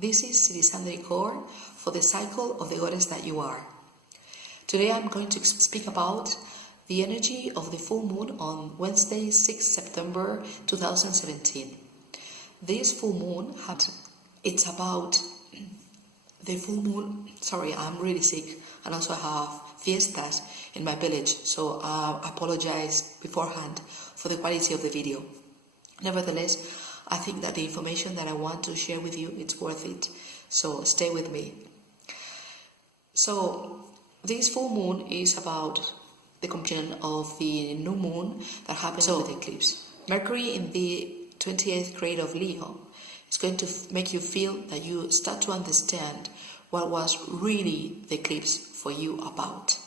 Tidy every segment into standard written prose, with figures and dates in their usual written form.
This is Sirisandri Kaur for the cycle of the goddess that you are. Today I'm going to speak about the energy of the full moon on Wednesday, 6 September 2017. This full moon, it's about the full moon. Sorry, I'm really sick, and also I have fiestas in my village, so I apologize beforehand for the quality of the video. Nevertheless, I think that the information that I want to share with you, it's worth it. So stay with me. So this full moon is about the completion of the new moon that happens with the eclipse. Mercury in the 28th grade of Leo is going to make you feel that you start to understand what was really the eclipse for you about.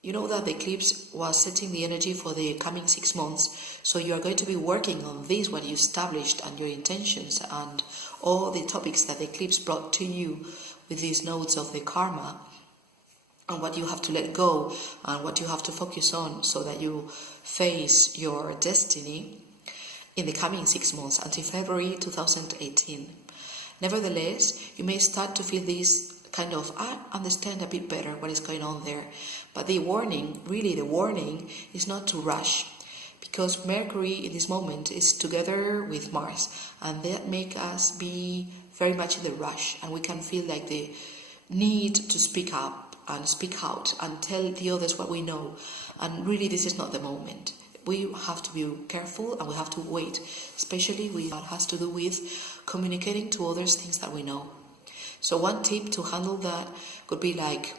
You know that the eclipse was setting the energy for the coming 6 months, so you are going to be working on this, what you established and your intentions and all the topics that the eclipse brought to you with these nodes of the karma, and what you have to let go and what you have to focus on so that you face your destiny in the coming 6 months until February 2018. Nevertheless, you may start to feel this kind of, I understand a bit better what is going on there. But the warning, really the warning, is not to rush, because Mercury in this moment is together with Mars, and that makes us be very much in the rush, and we can feel like the need to speak up and speak out and tell the others what we know, and really this is not the moment. We have to be careful and we have to wait, especially with what has to do with communicating to others things that we know. So one tip to handle that could be like,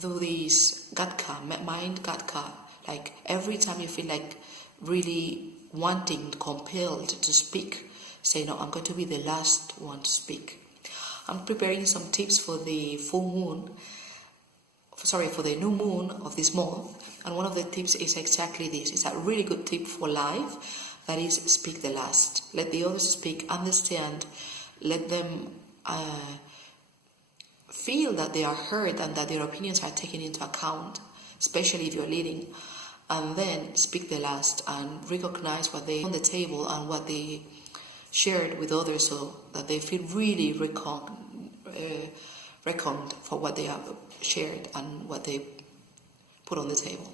do this gatka, mind gatka, like every time you feel like really wanting, compelled to speak, say, no, I'm going to be the last one to speak. I'm preparing some tips for the for the new moon of this month, and one of the tips is exactly this. It's a really good tip for life, that is, speak the last. Let the others speak, understand, let them feel that they are heard and that their opinions are taken into account, especially if you're leading, and then speak the last and recognize what they on the table and what they shared with others, so that they feel really reckoned for what they have shared and what they put on the table.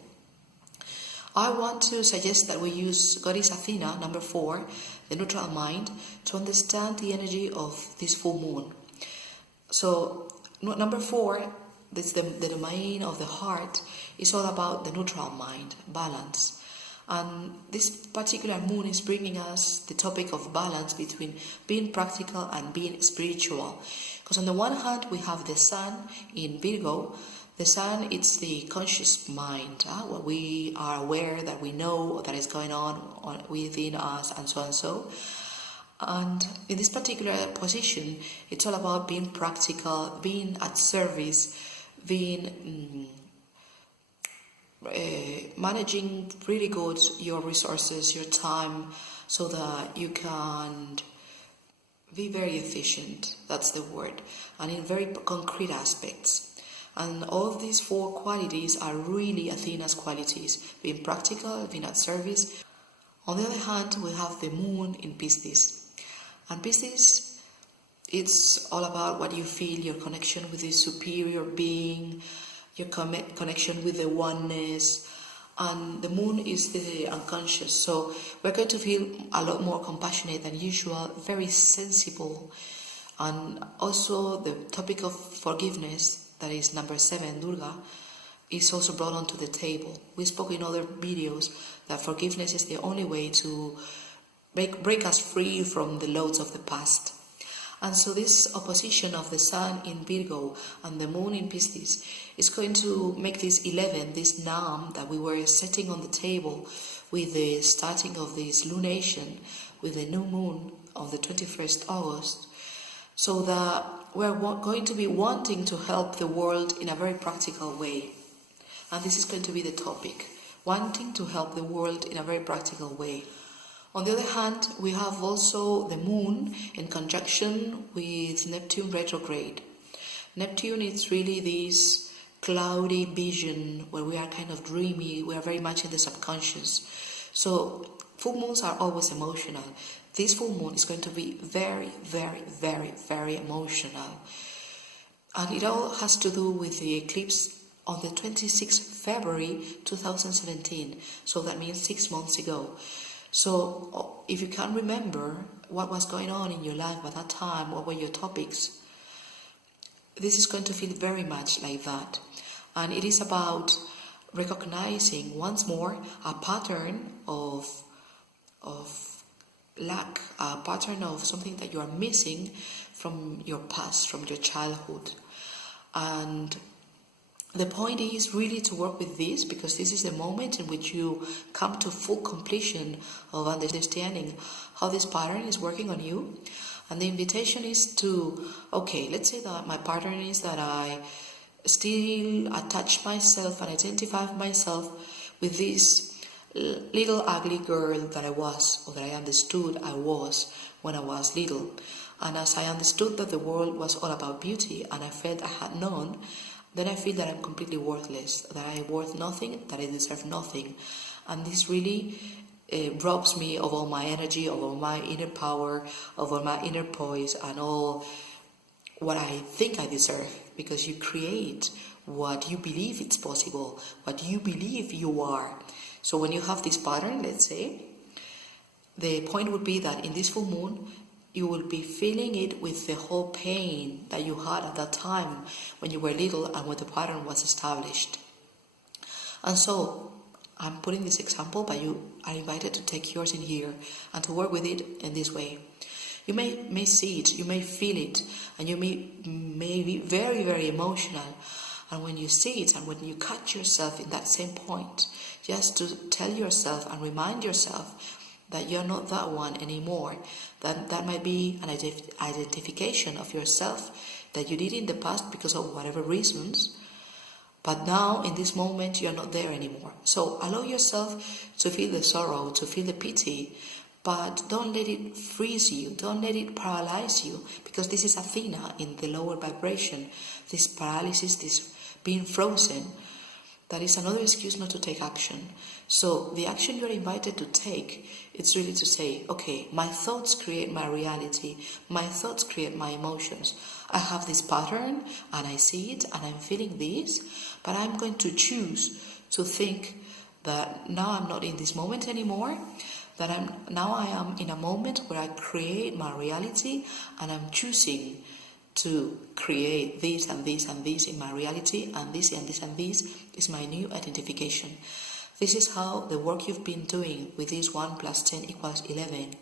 I want to suggest that we use Goddess Athena, number 4, the neutral mind, to understand the energy of this full moon. So number 4, this the domain of the heart, is all about the neutral mind, balance. And this particular moon is bringing us the topic of balance between being practical and being spiritual. Because on the one hand, we have the sun in Virgo. The sun, it's the conscious mind, what we are aware that we know that is going on within us, and so and so. And in this particular position, it's all about being practical, being at service, being managing really good your resources, your time, so that you can be very efficient, that's the word, and in very concrete aspects. And all of these 4 qualities are really Athena's qualities, being practical, being at service. On the other hand, we have the moon in Pisces. And Pisces, it's all about what you feel, your connection with the superior being, your connection with the oneness. And the moon is the unconscious, so we're going to feel a lot more compassionate than usual, very sensible. And also the topic of forgiveness, that is number 7, Durga, is also brought onto the table. We spoke in other videos that forgiveness is the only way to break us free from the loads of the past. And so this opposition of the sun in Virgo and the moon in Pisces is going to make this 11, this Nam that we were setting on the table with the starting of this lunation, with the new moon on the 21st August, so that we're going to be wanting to help the world in a very practical way. And this is going to be the topic, wanting to help the world in a very practical way. On the other hand, we have also the moon in conjunction with Neptune retrograde. Neptune is really this cloudy vision where we are kind of dreamy, we are very much in the subconscious. So full moons are always emotional. This full moon is going to be very, very, very, very emotional. And it all has to do with the eclipse on the 26th February 2017. So that means 6 months ago. So if you can remember what was going on in your life at that time, what were your topics, this is going to feel very much like that. And it is about recognizing once more a pattern of lack, a pattern of something that you are missing from your past, from your childhood. And the point is really to work with this, because this is the moment in which you come to full completion of understanding how this pattern is working on you. And the invitation is to, okay, let's say that my pattern is that I still attach myself and identify myself with this little ugly girl that I was, or that I understood I was when I was little. And as I understood that the world was all about beauty, and I felt I had none, then I feel that I'm completely worthless, that I worth nothing, that I deserve nothing. And this really robs me of all my energy, of all my inner power, of all my inner poise, and all what I think I deserve. Because you create what you believe it's possible, what you believe you are. So when you have this pattern, let's say, the point would be that in this full moon, you will be feeling it with the whole pain that you had at that time when you were little and when the pattern was established. And so, I'm putting this example, but you are invited to take yours in here and to work with it in this way. You may see it, you may feel it, and you may be very, very emotional. And when you see it and when you catch yourself in that same point, just to tell yourself and remind yourself that you're not that one anymore, that might be an identification of yourself that you did in the past because of whatever reasons, but now in this moment you're not there anymore. So allow yourself to feel the sorrow, to feel the pity, but don't let it freeze you, don't let it paralyze you, because this is Athena in the lower vibration, this paralysis, this being frozen. That is another excuse not to take action. So the action you're invited to take, it's really to say, okay, my thoughts create my reality. My thoughts create my emotions. I have this pattern and I see it and I'm feeling this, but I'm going to choose to think that now I'm not in this moment anymore, that I am in a moment where I create my reality, and I'm choosing to create this and this and this in my reality, and this and this and this is my new identification. This is how the work you've been doing with this 1 + 10 = 11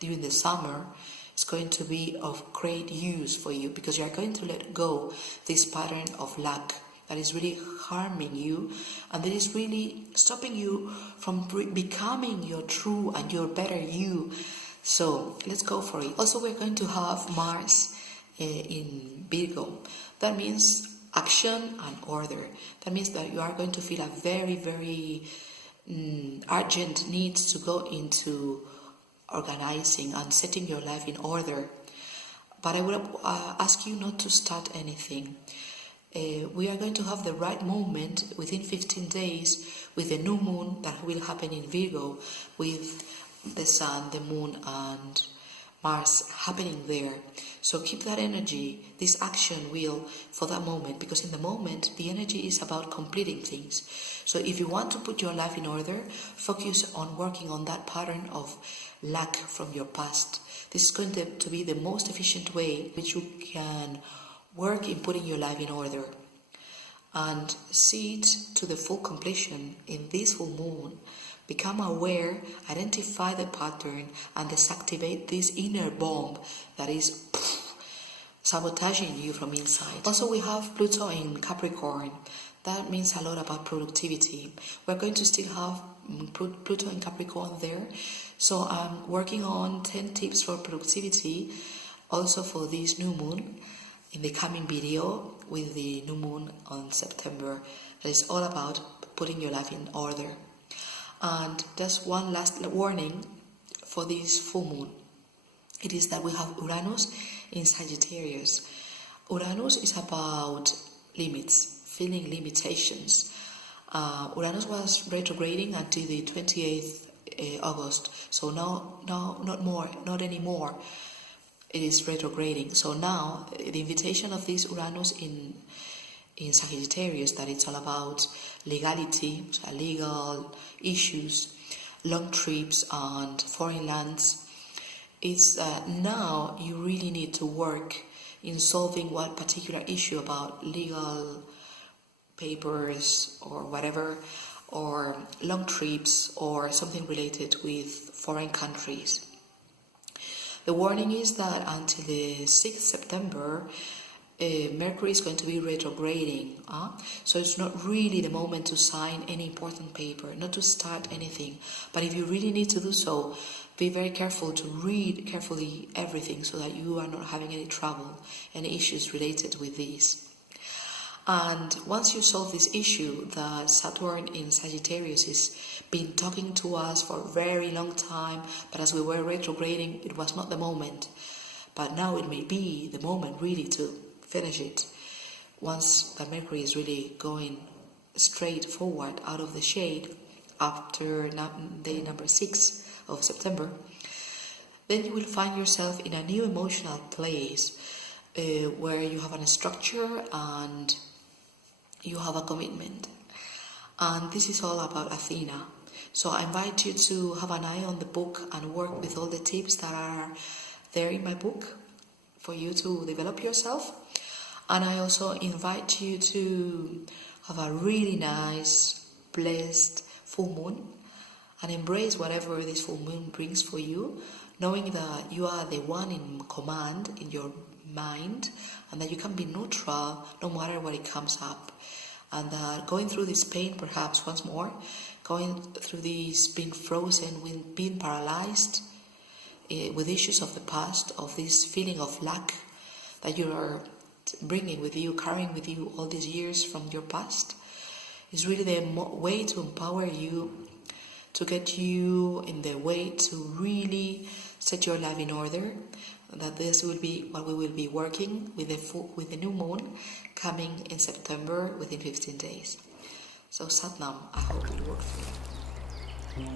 during the summer is going to be of great use for you, because you are going to let go this pattern of lack that is really harming you and that is really stopping you from becoming your true and your better you. So let's go for it. Also, we're going to have Mars in Virgo. That means action and order. That means that you are going to feel a very, very urgent need to go into organizing and setting your life in order. But I would ask you not to start anything. We are going to have the right moment within 15 days with the new moon that will happen in Virgo, with the sun, the moon and Mars happening there. So keep that energy, this action wheel for that moment, because in the moment the energy is about completing things. So if you want to put your life in order, focus on working on that pattern of lack from your past. This is going to be the most efficient way which you can work in putting your life in order, and see it to the full completion in this full moon. Become aware, identify the pattern, and deactivate this inner bomb that is sabotaging you from inside. Also, we have Pluto in Capricorn. That means a lot about productivity. We're going to still have Pluto in Capricorn there. So I'm working on 10 tips for productivity, also for this new moon, in the coming video with the new moon on September. That is all about putting your life in order. And just one last warning, for this full moon, it is that we have Uranus in Sagittarius. Uranus is about limits, feeling limitations. Uranus was retrograding until the 28th August, so now not anymore. It is retrograding. So now the invitation of this Uranus in Sagittarius, that it's all about legality, legal issues, long trips and foreign lands. It's now you really need to work in solving one particular issue about legal papers or whatever, or long trips or something related with foreign countries. The warning is that until the 6th September, Mercury is going to be retrograding. So it's not really the moment to sign any important paper, not to start anything. But if you really need to do so, be very careful to read carefully everything so that you are not having any trouble, any issues related with this. And once you solve this issue, the Saturn in Sagittarius has been talking to us for a very long time, but as we were retrograding, it was not the moment. But now it may be the moment really to finish it. Once the Mercury is really going straight forward out of the shade after day number 6 of September, then you will find yourself in a new emotional place where you have a structure and you have a commitment. And this is all about Athena. So I invite you to have an eye on the book and work with all the tips that are there in my book for you to develop yourself. And I also invite you to have a really nice, blessed full moon and embrace whatever this full moon brings for you, knowing that you are the one in command in your mind and that you can be neutral no matter what it comes up. And that going through this pain, perhaps once more, going through this being frozen, with being paralyzed with issues of the past, of this feeling of lack that you are bringing with you, carrying with you all these years from your past, is really the way to empower you, to get you in the way to really set your life in order. That this will be what we will be working with the new moon coming in September within 15 days. So Satnam, I hope it worked for you.